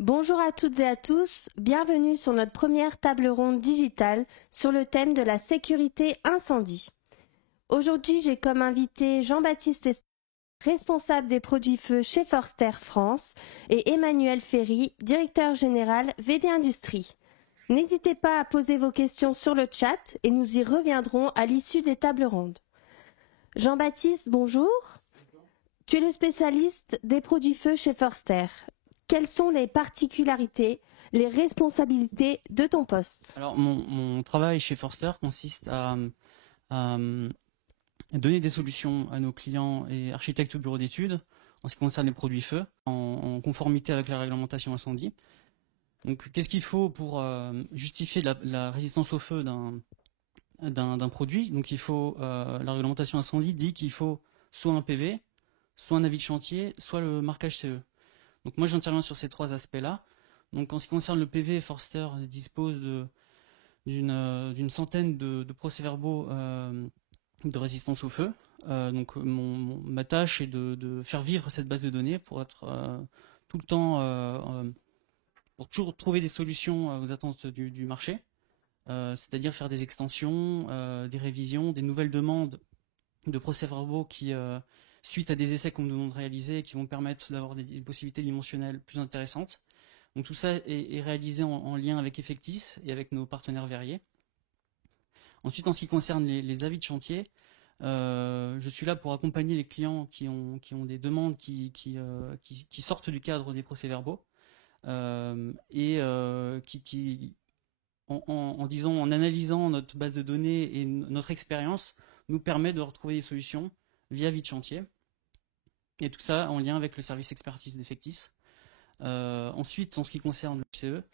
Bonjour à toutes et à tous, bienvenue sur notre première table ronde digitale sur le thème de la sécurité incendie. Aujourd'hui, j'ai comme invité Jean-Baptiste Esther, responsable des produits feu chez Forster France, et Emmanuel Ferry, directeur général VD Industrie. N'hésitez pas à poser vos questions sur le chat et nous y reviendrons à l'issue des tables rondes. Jean-Baptiste, bonjour. Tu es le spécialiste des produits feu chez Forster. Quelles sont les particularités, les responsabilités de ton poste? Alors, mon travail chez Forster consiste à donner des solutions à nos clients et architectes ou bureaux d'études en ce qui concerne les produits feu, en conformité avec la réglementation incendie. Donc, qu'est-ce qu'il faut pour justifier la résistance au feu d'un produit? Donc, il faut la réglementation incendie dit qu'il faut soit un PV, soit un avis de chantier, soit le marquage CE. Donc, moi, j'interviens sur ces trois aspects-là. Donc, en ce qui concerne le PV, Forster dispose d'une centaine de procès-verbaux de résistance au feu. Donc ma tâche est de faire vivre cette base de données pour être tout le temps, pour toujours trouver des solutions aux attentes du marché, c'est-à-dire faire des extensions, des révisions, des nouvelles demandes de procès-verbaux qui, suite à des essais qu'on nous demande de réaliser, qui vont permettre d'avoir des possibilités dimensionnelles plus intéressantes. Donc tout ça est réalisé en lien avec Effectis et avec nos partenaires verriers. Ensuite, en ce qui concerne les avis de chantier, je suis là pour accompagner les clients qui ont des demandes qui sortent du cadre des procès-verbaux et en analysant notre base de données et notre expérience, nous permet de retrouver des solutions via avis de chantier. Et tout ça en lien avec le service expertise d'Effectis. Ensuite, en ce qui concerne le CE,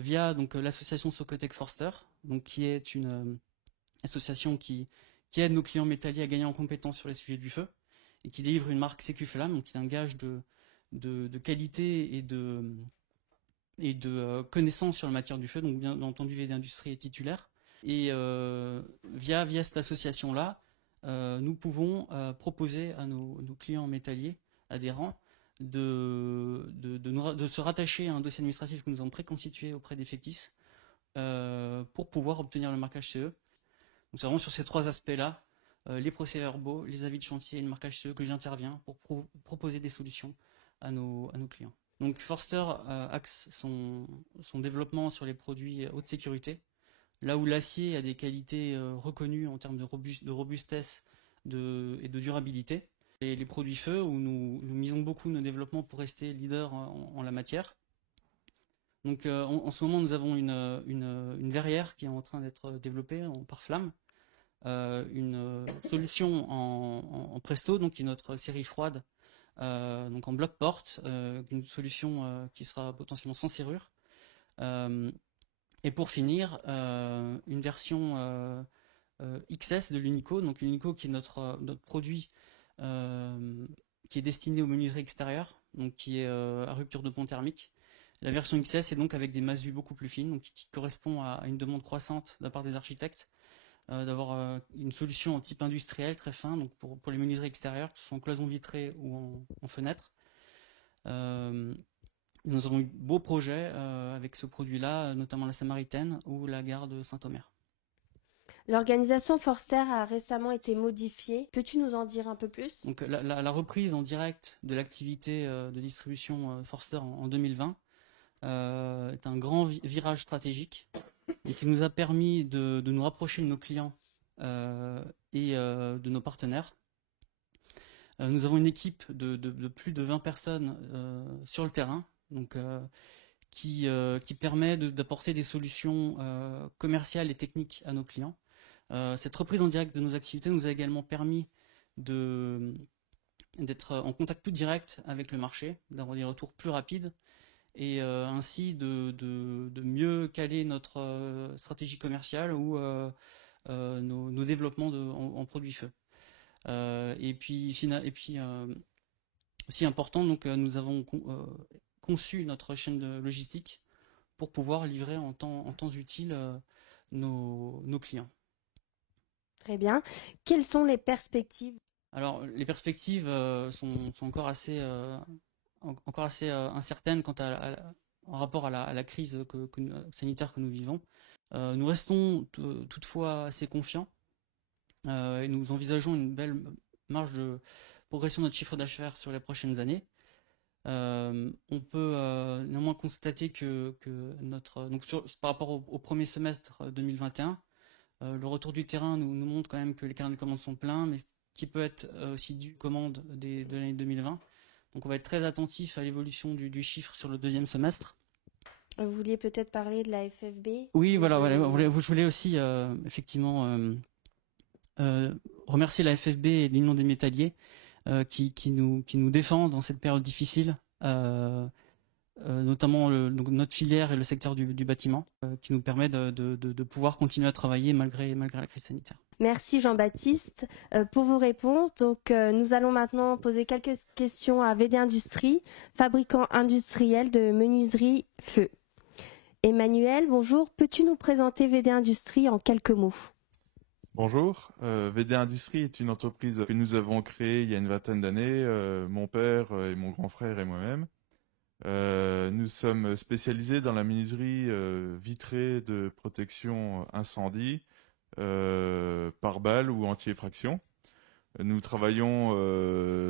via donc l'association Socotec Forster, donc qui est une association qui aide nos clients métalliers à gagner en compétences sur les sujets du feu et qui délivre une marque Sécuflamme, donc qui est un gage de qualité et de connaissances sur la matière du feu. Donc bien entendu, VD Industrie est titulaire. Et via cette association-là, nous pouvons proposer à nos clients métalliers adhérents de se rattacher à un dossier administratif que nous avons préconstitué auprès d'Effectis pour pouvoir obtenir le marquage CE. Donc c'est vraiment sur ces trois aspects-là, les procès-verbaux, les avis de chantier et le marquage CE que j'interviens pour proposer des solutions à nos clients. Donc Forster axe son développement sur les produits haute sécurité, là où l'acier a des qualités reconnues en termes de robustesse et de durabilité. Et les produits feu, où nous misons beaucoup nos développements pour rester leader en la matière. Donc en ce moment, nous avons une verrière qui est en train d'être développée par flamme. Une solution en Presto, donc qui est notre série froide, donc en bloc porte, une solution qui sera potentiellement sans serrure. Et pour finir, une version XS de l'Unico, donc l'Unico qui est notre produit qui est destiné aux menuiseries extérieures, donc qui est à rupture de pont thermique. La version XS est donc avec des masures beaucoup plus fines, donc qui correspond à une demande croissante de la part des architectes, d'avoir une solution en type industriel très fin, donc pour les menuiseries extérieures, que ce soit en cloison vitrée ou en fenêtre. Nous avons eu de beaux projets avec ce produit-là, notamment la Samaritaine ou la gare de Saint-Omer. L'organisation Forster a récemment été modifiée. Peux-tu nous en dire un peu plus? Donc la reprise en direct de l'activité de distribution Forster en 2020 est un grand virage stratégique et qui nous a permis de nous rapprocher de nos clients et de nos partenaires. Nous avons une équipe de plus de 20 personnes sur le terrain, donc qui permet d'apporter des solutions commerciales et techniques à nos clients. Cette reprise en direct de nos activités nous a également permis d'être en contact plus direct avec le marché, d'avoir des retours plus rapides et ainsi de mieux caler notre stratégie commerciale ou nos développements en produits feu. Et puis aussi important, donc nous avons conçu notre chaîne de logistique pour pouvoir livrer en temps utile nos clients. Très bien. Quelles sont les perspectives? Alors les perspectives sont encore assez encore assez incertaine en rapport à la crise sanitaire que nous vivons. Nous restons toutefois assez confiants et nous envisageons une belle marge de progression de notre chiffre d'affaires sur les prochaines années. On peut néanmoins constater que par rapport au premier semestre 2021, le retour du terrain nous montre quand même que les carnets de commandes sont pleins, mais qui peut être aussi dû aux commandes de l'année 2020. Donc on va être très attentif à l'évolution du chiffre sur le deuxième semestre. Vous vouliez peut-être parler de la FFB? Oui, voilà. Je voulais aussi effectivement remercier la FFB et l'Union des métalliers qui nous défend dans cette période difficile, notamment donc notre filière et le secteur du bâtiment, qui nous permet de pouvoir continuer à travailler malgré la crise sanitaire. Merci Jean-Baptiste pour vos réponses. Donc nous allons maintenant poser quelques questions à VD Industrie, fabricant industriel de menuiserie feu. Emmanuel, bonjour. Peux-tu nous présenter VD Industrie en quelques mots? Bonjour, VD Industrie est une entreprise que nous avons créée il y a une vingtaine d'années, mon père et mon grand frère et moi-même. Nous sommes spécialisés dans la menuiserie vitrée de protection incendie, pare-balles ou anti-effraction. Nous travaillons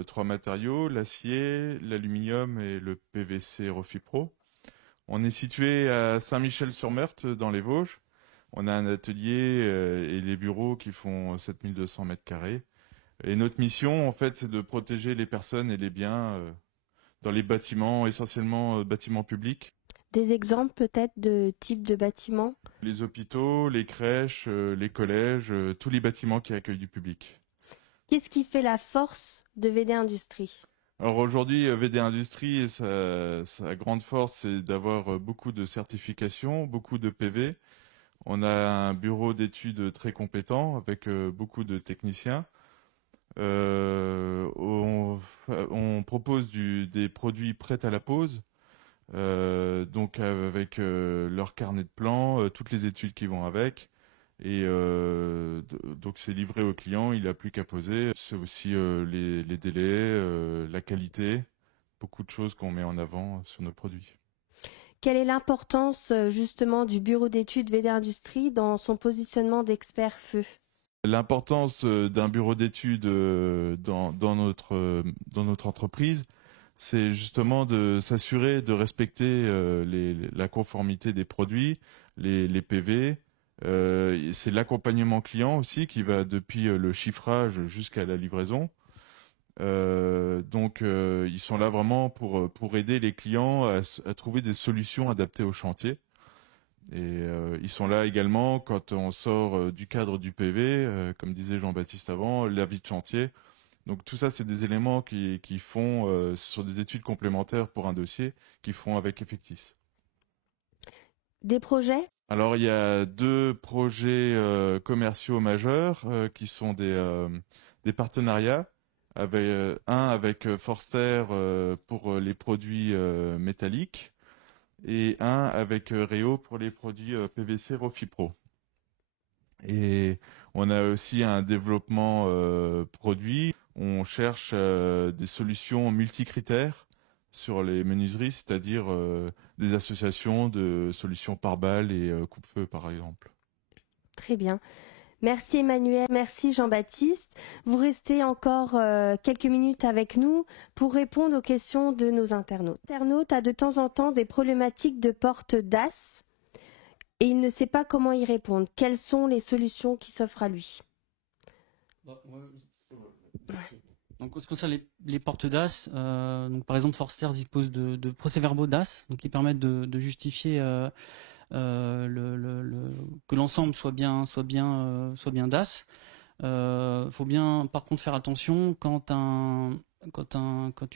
3 matériaux, l'acier, l'aluminium et le PVC Refipro. On est situé à Saint-Michel-sur-Meurthe dans les Vosges. On a un atelier et les bureaux qui font 7200 mètres carrés. Et notre mission, en fait, c'est de protéger les personnes et les biens dans les bâtiments, essentiellement bâtiments publics. Des exemples peut-être de types de bâtiments? Les hôpitaux, les crèches, les collèges, tous les bâtiments qui accueillent du public. Qu'est-ce qui fait la force de VD Industrie? Alors aujourd'hui, VD Industrie, sa grande force, c'est d'avoir beaucoup de certifications, beaucoup de PV. On a un bureau d'études très compétent avec beaucoup de techniciens. On propose des produits prêts à la pose, donc avec leur carnet de plans, toutes les études qui vont avec. Et donc c'est livré au client, il n'a plus qu'à poser. C'est aussi les délais, la qualité, beaucoup de choses qu'on met en avant sur nos produits. Quelle est l'importance justement du bureau d'études VD Industrie dans son positionnement d'expert feu? L'importance d'un bureau d'études dans notre entreprise, c'est justement de s'assurer de respecter la conformité des produits, les PV. C'est l'accompagnement client aussi qui va depuis le chiffrage jusqu'à la livraison. Donc ils sont là vraiment pour aider les clients à trouver des solutions adaptées au chantier. Et ils sont là également quand on sort du cadre du PV, comme disait Jean-Baptiste avant, l'avis de chantier. Donc tout ça, c'est des éléments qui font, ce sont des études complémentaires pour un dossier qui font avec Effectis. Des projets? Alors il y a 2 projets commerciaux majeurs qui sont des partenariats. Un avec Forster pour les produits métalliques et un avec Réo pour les produits PVC Refipro. Et on a aussi un développement produit. On cherche des solutions multicritères sur les menuiseries, c'est-à-dire des associations de solutions pare-balles et coupe-feu par exemple. Très bien. Merci Emmanuel, merci Jean-Baptiste. Vous restez encore quelques minutes avec nous pour répondre aux questions de nos internautes. L'internaute a de temps en temps des problématiques de porte DAS et il ne sait pas comment y répondre. Quelles sont les solutions qui s'offrent à lui? Donc, en ce qui concerne les portes DAS, donc par exemple Forster dispose de procès-verbaux DAS, donc qui permettent de justifier que l'ensemble soit bien DAS. Faut bien par contre faire attention quand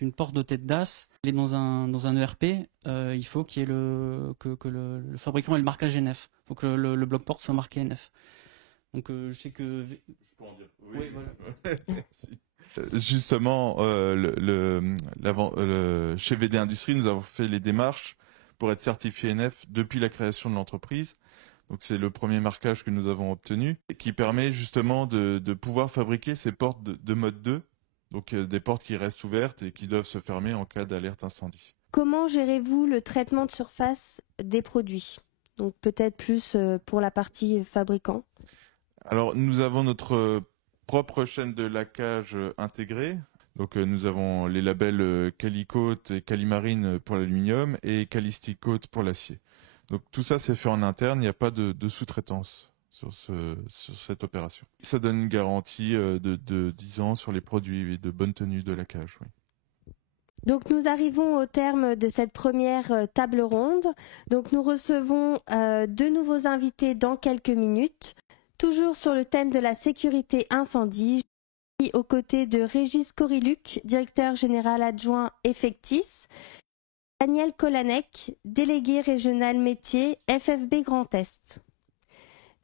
une porte dotée de DAS elle est dans un ERP, il faut qu'il y ait que le fabricant ait le marquage NF. Il faut que le bloc porte soit marqué NF. Donc je sais que Je peux en dire. Oui, voilà. Justement, chez VD Industrie, nous avons fait les démarches pour être certifié NF depuis la création de l'entreprise. Donc c'est le premier marquage que nous avons obtenu et qui permet justement de pouvoir fabriquer ces portes de mode 2 Donc des portes qui restent ouvertes et qui doivent se fermer en cas d'alerte incendie. Comment gérez-vous le traitement de surface des produits? Donc peut-être plus pour la partie fabricant. Alors nous avons notre propre chaîne de laquage intégrée. Donc nous avons les labels Calicoat et Calimarine pour l'aluminium et Calisticoat pour l'acier. Donc tout ça c'est fait en interne, il n'y a pas de sous-traitance sur cette opération. Ça donne une garantie de 10 ans sur les produits et de bonne tenue de laquage. Oui. Donc nous arrivons au terme de cette première table ronde. Donc nous recevons deux nouveaux invités dans quelques minutes. Toujours sur le thème de la sécurité incendie, je suis aux côtés de Régis Coriluc, directeur général adjoint Effectis, Daniel Kolanek, délégué régional métier FFB Grand Est.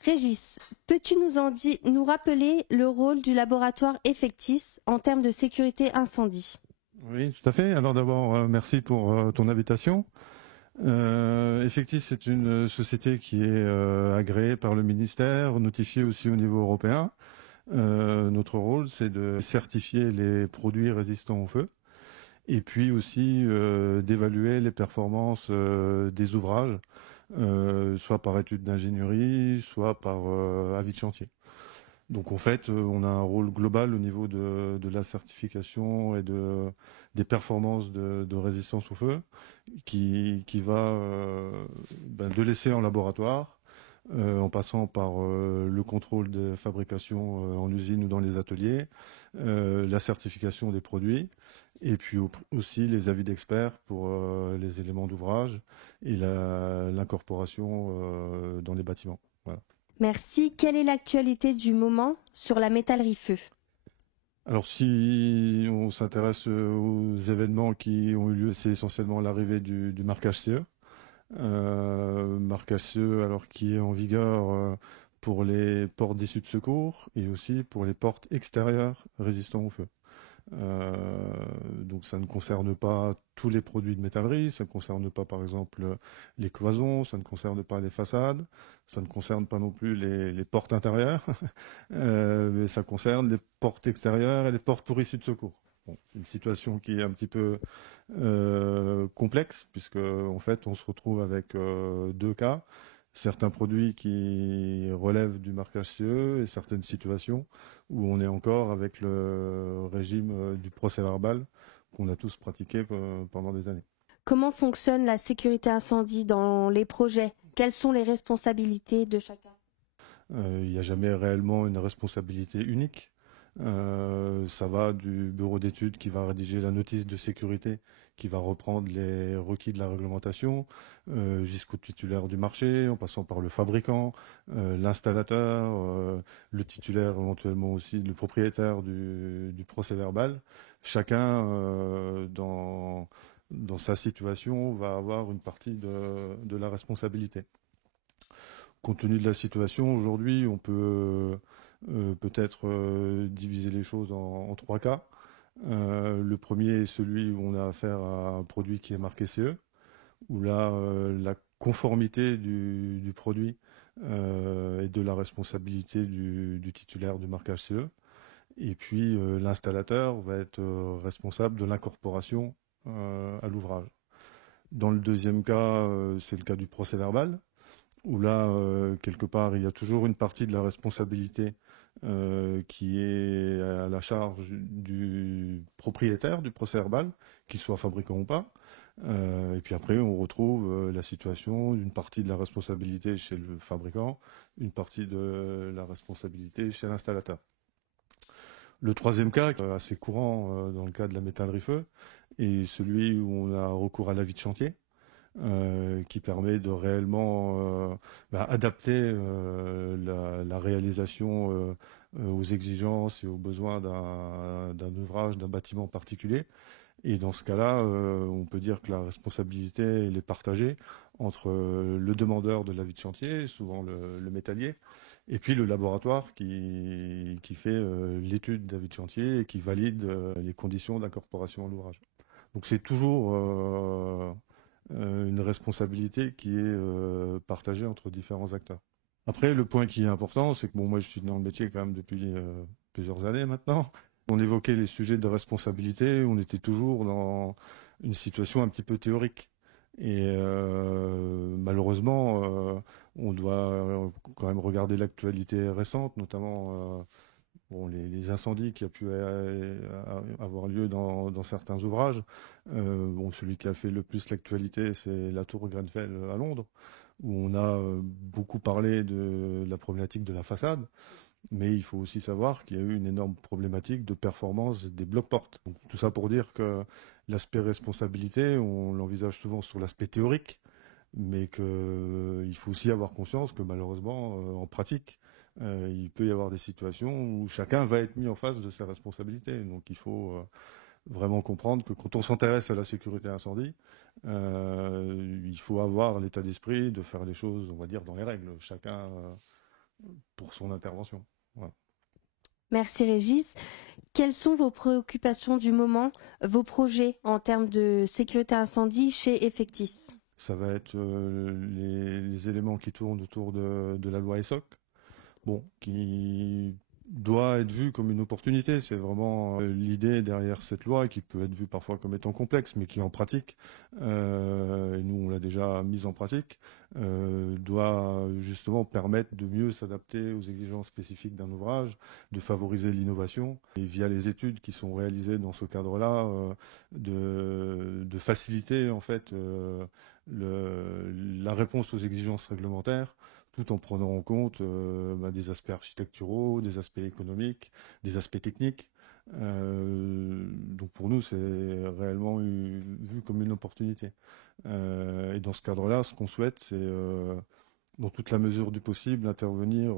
Régis, peux-tu nous rappeler le rôle du laboratoire Effectis en termes de sécurité incendie? Oui, tout à fait. Alors d'abord, merci pour ton invitation. Effectis, c'est une société qui est agréée par le ministère, notifiée aussi au niveau européen. Notre rôle, c'est de certifier les produits résistants au feu et puis aussi d'évaluer les performances des ouvrages, soit par étude d'ingénierie, soit par avis de chantier. Donc en fait, on a un rôle global au niveau de la certification et des performances de résistance au feu qui va de l'essai en laboratoire, en passant par le contrôle de fabrication en usine ou dans les ateliers, la certification des produits, et puis aussi les avis d'experts pour les éléments d'ouvrage et l'incorporation dans les bâtiments. Voilà. Merci. Quelle est l'actualité du moment sur la métallerie feu? Alors si on s'intéresse aux événements qui ont eu lieu, c'est essentiellement l'arrivée du marquage CE. Marquage CE alors qui est en vigueur pour les portes d'issue de secours et aussi pour les portes extérieures résistant au feu. Donc ça ne concerne pas tous les produits de métallerie, ça ne concerne pas par exemple les cloisons, ça ne concerne pas les façades, ça ne concerne pas non plus les portes intérieures, mais ça concerne les portes extérieures et les portes pour issue de secours. Bon, c'est une situation qui est un petit peu complexe puisque en fait on se retrouve avec deux cas. Certains produits qui relèvent du marquage CE et certaines situations où on est encore avec le régime du procès-verbal qu'on a tous pratiqué pendant des années. Comment fonctionne la sécurité incendie dans les projets? Quelles sont les responsabilités de chacun? Il n'y a jamais réellement une responsabilité unique. Ça va du bureau d'études qui va rédiger la notice de sécurité, qui va reprendre les requis de la réglementation, jusqu'au titulaire du marché, en passant par le fabricant, l'installateur, le titulaire éventuellement aussi, le propriétaire du procès-verbal. Chacun, dans sa situation, va avoir une partie de la responsabilité. Compte tenu de la situation, aujourd'hui, on peut peut-être diviser les choses en trois cas. Le premier est celui où on a affaire à un produit qui est marqué CE, où là, la conformité du produit est de la responsabilité du titulaire du marquage CE. Et puis, l'installateur va être responsable de l'incorporation à l'ouvrage. Dans le deuxième cas, c'est le cas du procès-verbal, où là, quelque part, il y a toujours une partie de la responsabilité qui est à la charge du propriétaire du procès-verbal, qu'il soit fabricant ou pas. Et puis après, on retrouve la situation d'une partie de la responsabilité chez le fabricant, une partie de la responsabilité chez l'installateur. Le troisième cas, assez courant dans le cas de la métallerie feu, est celui où on a recours à l'avis de chantier. Qui permet de réellement adapter la réalisation aux exigences et aux besoins d'un ouvrage, d'un bâtiment particulier. Et dans ce cas-là, on peut dire que la responsabilité elle est partagée entre le demandeur de l'avis de chantier, souvent le métallier, et puis le laboratoire qui fait l'étude d'avis de chantier et qui valide les conditions d'incorporation à l'ouvrage. Donc c'est toujours une responsabilité qui est partagée entre différents acteurs. Après, le point qui est important, c'est que moi je suis dans le métier quand même depuis plusieurs années maintenant, On évoquait les sujets de responsabilité, on était toujours dans une situation un petit peu théorique. Et malheureusement, on doit quand même regarder l'actualité récente, notamment les incendies qui a pu avoir lieu dans certains ouvrages. Celui qui a fait le plus l'actualité, c'est la tour Grenfell à Londres, où on a beaucoup parlé de la problématique de la façade. Mais il faut aussi savoir qu'il y a eu une énorme problématique de performance des blocs-portes. Tout ça pour dire que l'aspect responsabilité, on l'envisage souvent sur l'aspect théorique, mais qu'il faut aussi avoir conscience que malheureusement, en pratique, il peut y avoir des situations où chacun va être mis en face de ses responsabilités. Donc il faut vraiment comprendre que quand on s'intéresse à la sécurité incendie, il faut avoir l'état d'esprit de faire les choses, on va dire, dans les règles, chacun pour son intervention. Voilà. Merci Régis. Quelles sont vos préoccupations du moment, vos projets en termes de sécurité incendie chez Effectis? Ça va être les éléments qui tournent autour de la loi ESSOC, qui doit être vu comme une opportunité. C'est vraiment l'idée derrière cette loi qui peut être vue parfois comme étant complexe, mais qui en pratique, et nous on l'a déjà mise en pratique, doit justement permettre de mieux s'adapter aux exigences spécifiques d'un ouvrage, de favoriser l'innovation, et via les études qui sont réalisées dans ce cadre-là, de faciliter en fait la réponse aux exigences réglementaires, tout en prenant en compte des aspects architecturaux, des aspects économiques, des aspects techniques. Donc pour nous, c'est réellement vu comme une opportunité. Et dans ce cadre-là, ce qu'on souhaite, c'est, dans toute la mesure du possible, intervenir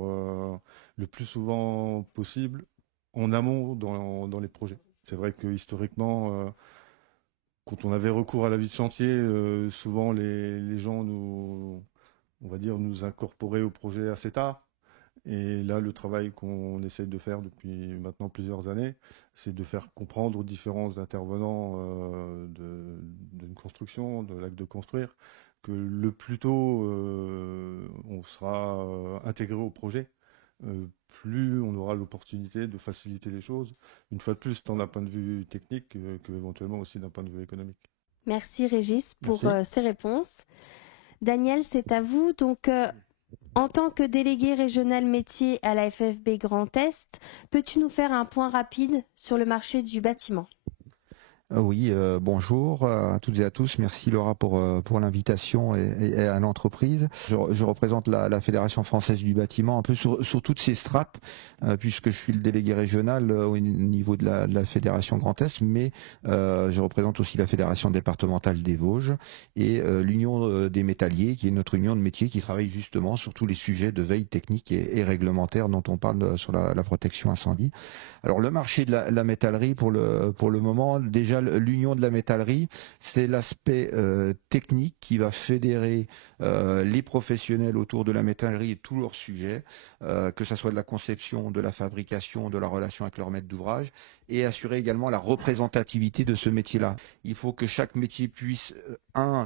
le plus souvent possible en amont dans les projets. C'est vrai que historiquement, quand on avait recours à la vie de chantier, souvent les gens nous incorporer au projet assez tard. Et là, le travail qu'on essaie de faire depuis maintenant plusieurs années, c'est de faire comprendre aux différents intervenants d'une construction, de l'acte de construire, que le plus tôt on sera intégré au projet, plus on aura l'opportunité de faciliter les choses, une fois de plus, tant d'un point de vue technique que éventuellement aussi d'un point de vue économique. Merci Régis pour Merci. ces réponses. Daniel, c'est à vous. Donc, en tant que délégué régional métier à la FFB Grand Est, peux-tu nous faire un point rapide sur le marché du bâtiment ? Oui, bonjour à toutes et à tous. Merci Laura pour l'invitation et à l'entreprise. Je représente la Fédération française du bâtiment un peu sur toutes ces strates, puisque je suis le délégué régional au niveau de la Fédération Grand Est, mais je représente aussi la Fédération départementale des Vosges et l'Union des métalliers, qui est notre union de métiers qui travaille justement sur tous les sujets de veille technique et réglementaire dont on parle sur la protection incendie. Alors le marché de la métallerie pour le moment, déjà l'union de la métallerie, c'est l'aspect technique qui va fédérer les professionnels autour de la métallerie et tous leurs sujets, que ce soit de la conception, de la fabrication, de la relation avec leur maître d'ouvrage, et assurer également la représentativité de ce métier-là. Il faut que chaque métier puisse,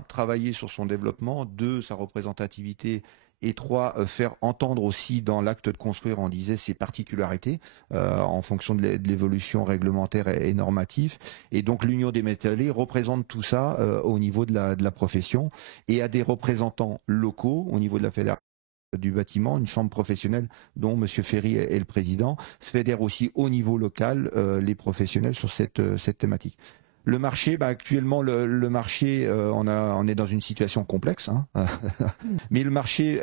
travailler sur son développement, sa représentativité, et 3, faire entendre aussi dans l'acte de construire, on disait, ses particularités en fonction de l'évolution réglementaire et normative. Et donc l'Union des métalliers représente tout ça au niveau de la profession et a des représentants locaux au niveau de la fédération du bâtiment, une chambre professionnelle dont M. Ferry est le président, fédère aussi au niveau local les professionnels sur cette thématique. Le marché, actuellement, le marché, on est dans une situation complexe, mais le marché,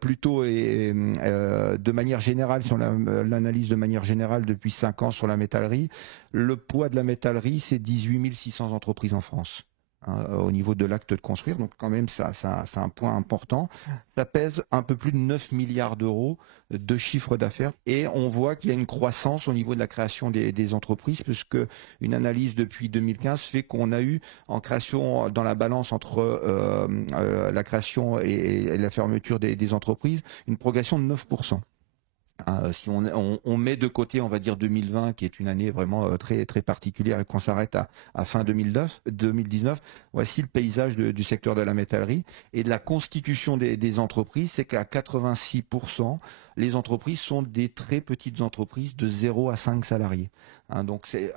plutôt, est de manière générale, si on l'analyse de manière générale depuis 5 ans sur la métallerie, le poids de la métallerie, c'est 18 600 entreprises en France. Au niveau de l'acte de construire, donc quand même ça c'est un point important. Ça pèse un peu plus de 9 milliards d'euros de chiffre d'affaires et on voit qu'il y a une croissance au niveau de la création des entreprises, puisque une analyse depuis 2015 fait qu'on a eu en création, dans la balance entre la création et la fermeture des entreprises, une progression de 9%. Si on met de côté, on va dire 2020, qui est une année vraiment très très particulière, et qu'on s'arrête à fin 2019, voici le paysage du secteur de la métallerie et de la constitution des entreprises. C'est qu'à 86%, les entreprises sont des très petites entreprises de 0 à 5 salariés. Hein, donc c'est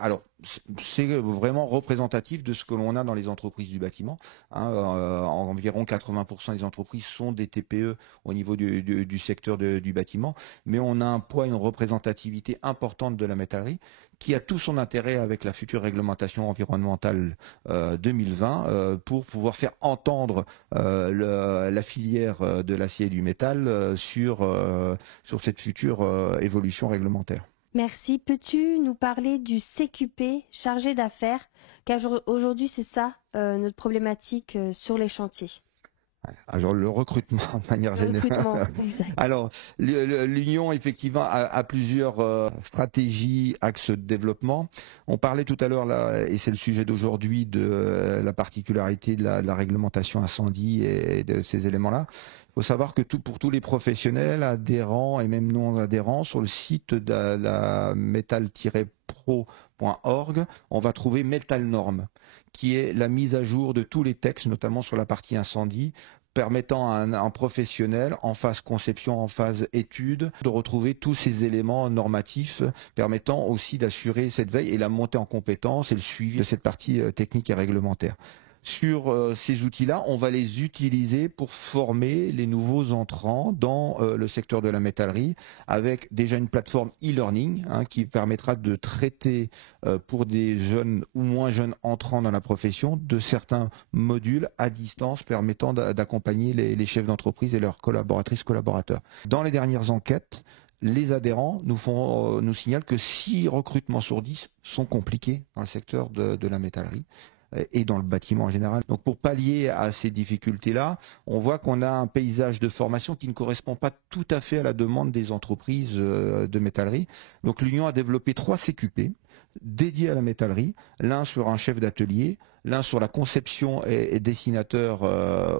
vraiment représentatif de ce que l'on a dans les entreprises du bâtiment. Hein, environ 80% des entreprises sont des TPE au niveau du secteur du bâtiment, mais on a un poids, une représentativité importante de la métallerie qui a tout son intérêt avec la future réglementation environnementale 2020 pour pouvoir faire entendre la filière de l'acier et du métal sur cette future évolution réglementaire. Merci. Peux-tu nous parler du CQP, chargé d'affaires? Car aujourd'hui, c'est ça notre problématique sur les chantiers. Alors le recrutement de manière générale. Exact. Alors l'Union effectivement a plusieurs stratégies, axes de développement. On parlait tout à l'heure là, et c'est le sujet d'aujourd'hui, de la particularité de la réglementation incendie et de ces éléments-là. Il faut savoir que pour tous les professionnels, adhérents et même non adhérents, sur le site de la metal-pro.org, on va trouver Metal Norm, qui est la mise à jour de tous les textes, notamment sur la partie incendie, permettant à un professionnel en phase conception, en phase étude, de retrouver tous ces éléments normatifs permettant aussi d'assurer cette veille et la montée en compétence et le suivi de cette partie technique et réglementaire. Sur ces outils-là, on va les utiliser pour former les nouveaux entrants dans le secteur de la métallerie, avec déjà une plateforme e-learning qui permettra de traiter pour des jeunes ou moins jeunes entrants dans la profession de certains modules à distance permettant d'accompagner les chefs d'entreprise et leurs collaboratrices, collaborateurs. Dans les dernières enquêtes, les adhérents nous signalent que 6 recrutements sur 10 sont compliqués dans le secteur de la métallerie et dans le bâtiment en général. Donc pour pallier à ces difficultés-là, on voit qu'on a un paysage de formation qui ne correspond pas tout à fait à la demande des entreprises de métallerie. Donc l'Union a développé 3 CQP dédiés à la métallerie, l'un sur un chef d'atelier, l'un sur la conception et dessinateur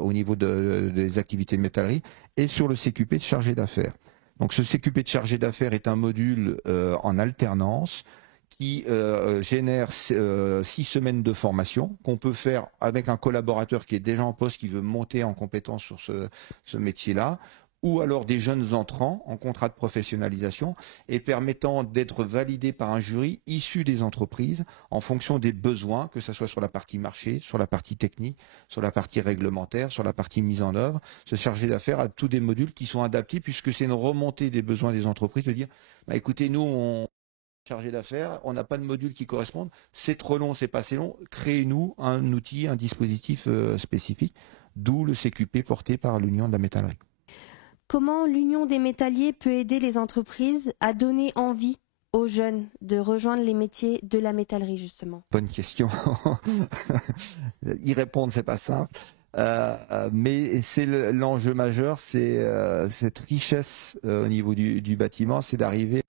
au niveau des activités de métallerie, et sur le CQP de chargé d'affaires. Donc ce CQP de chargé d'affaires est un module en alternance qui génère 6 semaines de formation qu'on peut faire avec un collaborateur qui est déjà en poste, qui veut monter en compétence sur ce métier-là, ou alors des jeunes entrants en contrat de professionnalisation et permettant d'être validés par un jury issu des entreprises en fonction des besoins, que ce soit sur la partie marché, sur la partie technique, sur la partie réglementaire, sur la partie mise en œuvre. Ce chargé d'affaires a tous des modules qui sont adaptés puisque c'est une remontée des besoins des entreprises de dire bah, écoutez, nous, on chargé d'affaires, on n'a pas de module qui correspondent, c'est trop long, c'est pas assez long, créez-nous un outil, un dispositif spécifique, d'où le CQP porté par l'Union de la métallerie. Comment l'Union des métalliers peut aider les entreprises à donner envie aux jeunes de rejoindre les métiers de la métallerie justement? Bonne question. Y répondre, c'est pas simple. Mais c'est l'enjeu majeur, c'est cette richesse au niveau du bâtiment, c'est d'arriver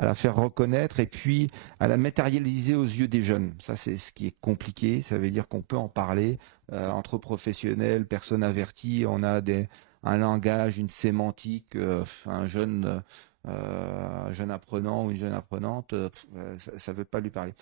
à la faire reconnaître et puis à la matérialiser aux yeux des jeunes. Ça, c'est ce qui est compliqué. Ça veut dire qu'on peut en parler entre professionnels, personnes averties. On a un langage, une sémantique. Un jeune apprenant ou une jeune apprenante, ça ne veut pas lui parler.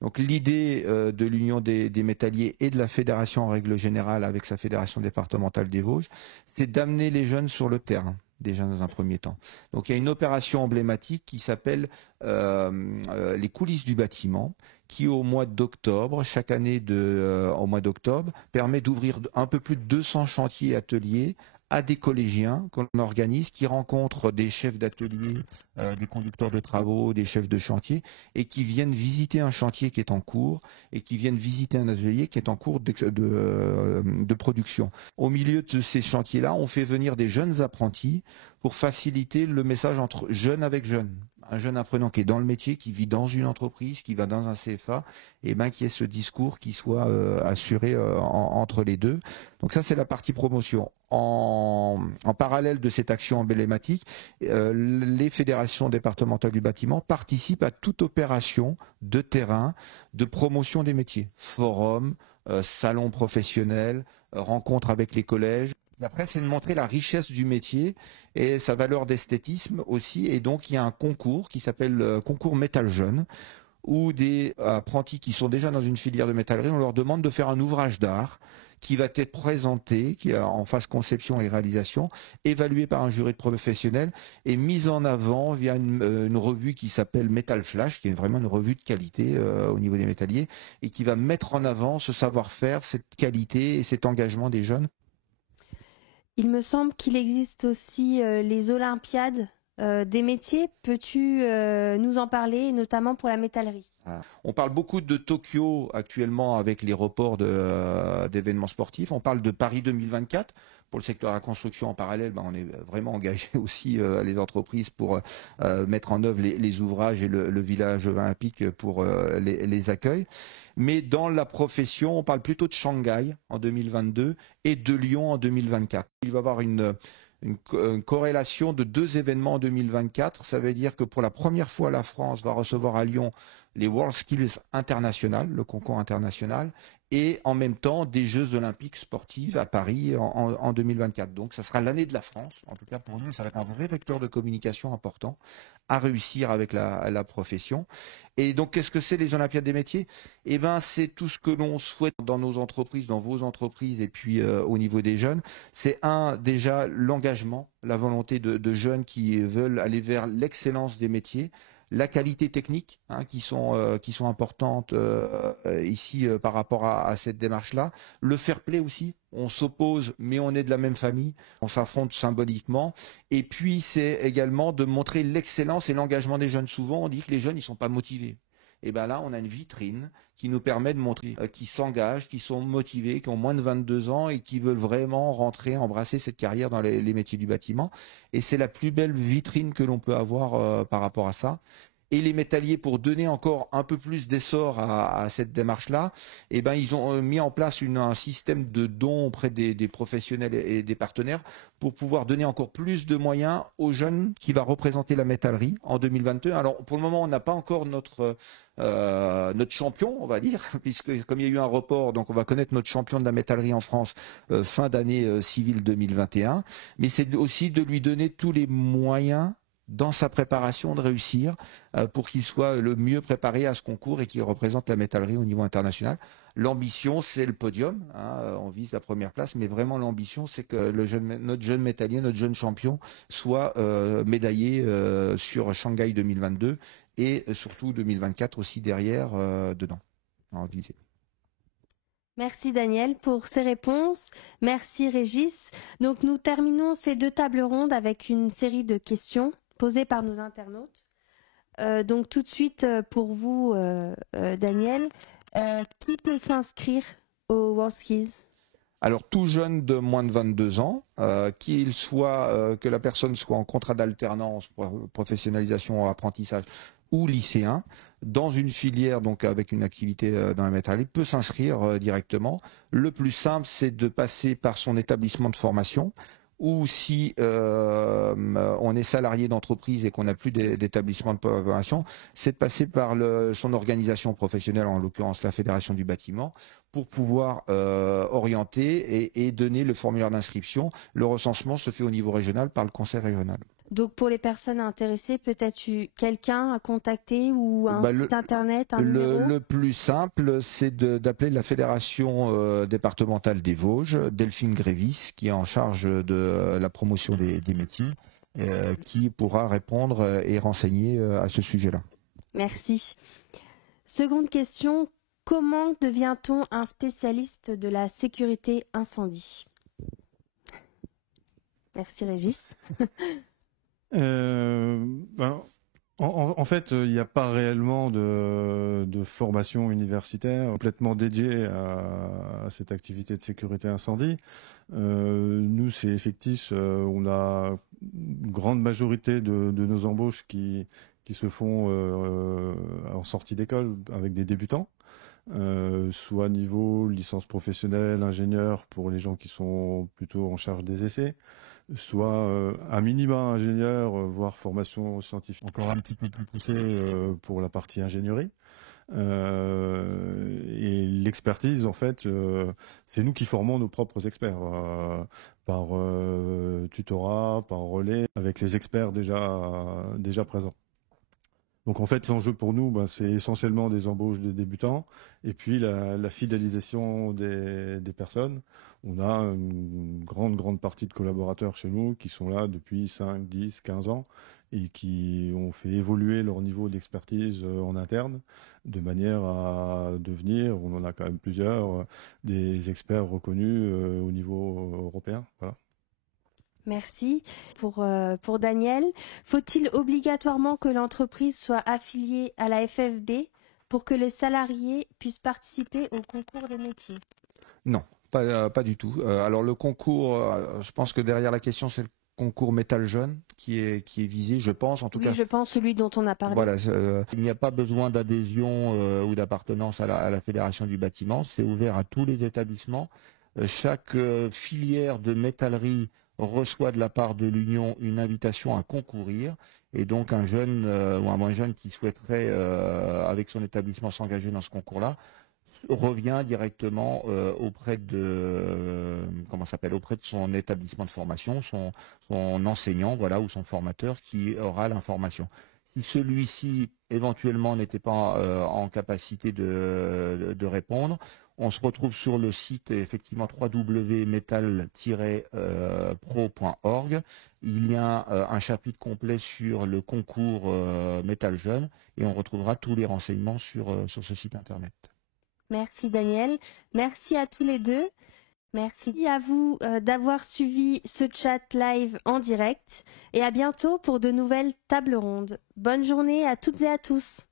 Donc l'idée de l'Union des métalliers et de la fédération en règle générale avec sa fédération départementale des Vosges, c'est d'amener les jeunes sur le terrain, déjà dans un premier temps. Donc il y a une opération emblématique qui s'appelle les coulisses du bâtiment, qui au mois d'octobre, chaque année au mois d'octobre, permet d'ouvrir un peu plus de 200 chantiers et ateliers à des collégiens qu'on organise, qui rencontrent des chefs d'atelier, des conducteurs de travaux, des chefs de chantier, et qui viennent visiter un chantier qui est en cours, et qui viennent visiter un atelier qui est en cours de production. Au milieu de ces chantiers-là, on fait venir des jeunes apprentis pour faciliter le message entre jeunes avec jeunes. Un jeune apprenant qui est dans le métier, qui vit dans une entreprise, qui va dans un CFA, et ben qu'il y ait ce discours qui soit assuré entre les deux. Donc ça, c'est la partie promotion. En parallèle de cette action emblématique, les fédérations départementales du bâtiment participent à toute opération de terrain de promotion des métiers. Forums, salons professionnels, rencontres avec les collèges. Après, c'est de montrer la richesse du métier et sa valeur d'esthétisme aussi. Et donc, il y a un concours qui s'appelle concours Métal Jeune, où des apprentis qui sont déjà dans une filière de métallerie, on leur demande de faire un ouvrage d'art qui va être présenté, qui est en phase conception et réalisation, évalué par un jury de professionnels et mise en avant via une revue qui s'appelle Metal Flash, qui est vraiment une revue de qualité au niveau des métalliers et qui va mettre en avant ce savoir-faire, cette qualité et cet engagement des jeunes. Il me semble qu'il existe aussi les Olympiades des métiers. Peux-tu nous en parler, notamment pour la métallerie? On parle beaucoup de Tokyo actuellement avec les reports d'événements sportifs. On parle de Paris 2024. Pour le secteur de la construction en parallèle, on est vraiment engagé aussi les entreprises pour mettre en œuvre les ouvrages et le village olympique pour les accueils. Mais dans la profession, on parle plutôt de Shanghai en 2022 et de Lyon en 2024. Il va y avoir une corrélation de 2 événements en 2024. Ça veut dire que pour la première fois, la France va recevoir à Lyon les WorldSkills International, le concours international, et en même temps des Jeux Olympiques sportifs à Paris en 2024. Donc ça sera l'année de la France. En tout cas pour nous, ça va être un vrai vecteur de communication important à réussir avec la profession. Et donc qu'est-ce que c'est les Olympiades des métiers? Eh ben c'est tout ce que l'on souhaite dans nos entreprises, dans vos entreprises et puis au niveau des jeunes. C'est déjà l'engagement, la volonté de jeunes qui veulent aller vers l'excellence des métiers, la qualité technique qui sont importantes ici par rapport à cette démarche-là. Le fair play aussi, on s'oppose mais on est de la même famille, on s'affronte symboliquement. Et puis c'est également de montrer l'excellence et l'engagement des jeunes. Souvent on dit que les jeunes ils sont pas motivés. Et bien là on a une vitrine qui nous permet de montrer qui s'engagent, qui sont motivés, qui ont moins de 22 ans et qui veulent vraiment rentrer, embrasser cette carrière dans les métiers du bâtiment. Et c'est la plus belle vitrine que l'on peut avoir par rapport à ça. Et les métalliers, pour donner encore un peu plus d'essor à cette démarche-là, eh ben, ils ont mis en place un système de dons auprès des professionnels et des partenaires pour pouvoir donner encore plus de moyens aux jeunes qui va représenter la métallerie en 2022. Alors pour le moment, on n'a pas encore notre champion, on va dire, puisque comme il y a eu un report, donc on va connaître notre champion de la métallerie en France fin d'année civile 2021. Mais c'est aussi de lui donner tous les moyens dans sa préparation de réussir pour qu'il soit le mieux préparé à ce concours et qu'il représente la métallerie au niveau international. L'ambition, c'est le podium, on vise la première place, mais vraiment l'ambition, c'est que notre jeune métallier, notre jeune champion soit médaillé sur Shanghai 2022 et surtout 2024 aussi derrière dedans, en visée. Merci Daniel pour ces réponses. Merci Régis. Donc nous terminons ces 2 tables rondes avec une série de questions posées par nos internautes. Donc tout de suite pour vous, Daniel, qui peut s'inscrire aux WorldSkills? Alors tout jeune de moins de 22 ans, que la personne soit en contrat d'alternance, professionnalisation, apprentissage ou lycéen, dans une filière donc avec une activité dans la métallerie, peut s'inscrire directement. Le plus simple, c'est de passer par son établissement de formation, ou si on est salarié d'entreprise et qu'on n'a plus d'établissement de formation, c'est de passer par son organisation professionnelle, en l'occurrence la Fédération du bâtiment, pour pouvoir orienter et donner le formulaire d'inscription. Le recensement se fait au niveau régional par le conseil régional. Donc pour les personnes intéressées, peut-être quelqu'un à contacter ou un site internet, un numéro? Le plus simple, c'est d'appeler la Fédération départementale des Vosges, Delphine Grévis, qui est en charge de la promotion des métiers, qui pourra répondre et renseigner à ce sujet-là. Merci. Seconde question, comment devient-on un spécialiste de la sécurité incendie? Merci Régis. En fait, il n'y a pas réellement de formation universitaire complètement dédiée à cette activité de sécurité incendie. Nous, c'est Effectis, on a une grande majorité de nos embauches qui se font en sortie d'école avec des débutants, soit niveau licence professionnelle, ingénieur pour les gens qui sont plutôt en charge des essais, soit un minima ingénieur, voire formation scientifique encore un petit peu plus poussée pour la partie ingénierie. Et l'expertise, en fait, c'est nous qui formons nos propres experts par tutorat, par relais, avec les experts déjà présents. Donc en fait, l'enjeu pour nous, c'est essentiellement des embauches de débutants et puis la fidélisation des personnes. On a une grande partie de collaborateurs chez nous qui sont là depuis 5, 10, 15 ans et qui ont fait évoluer leur niveau d'expertise en interne de manière à devenir, on en a quand même plusieurs, des experts reconnus au niveau européen. Voilà. Merci. Pour Daniel, faut-il obligatoirement que l'entreprise soit affiliée à la FFB pour que les salariés puissent participer au concours des métiers? Non, pas du tout. Alors le concours, je pense que derrière la question, c'est le concours Métal Jeune qui est visé, je pense. En tout cas, je pense celui dont on a parlé. Voilà, il n'y a pas besoin d'adhésion ou d'appartenance à la Fédération du bâtiment. C'est ouvert à tous les établissements. Chaque filière de métallerie reçoit de la part de l'Union une invitation à concourir. Et donc un jeune ou un moins jeune qui souhaiterait, avec son établissement, s'engager dans ce concours-là, revient directement auprès de auprès de son établissement de formation, son enseignant, voilà, ou son formateur qui aura l'information. Si celui-ci éventuellement n'était pas en capacité de répondre, on se retrouve sur le site effectivement www.metal-pro.org. Il y a un chapitre complet sur le concours Métal Jeune et on retrouvera tous les renseignements sur ce site internet. Merci Daniel, merci à tous les deux. Merci à vous d'avoir suivi ce chat live en direct et à bientôt pour de nouvelles tables rondes. Bonne journée à toutes et à tous.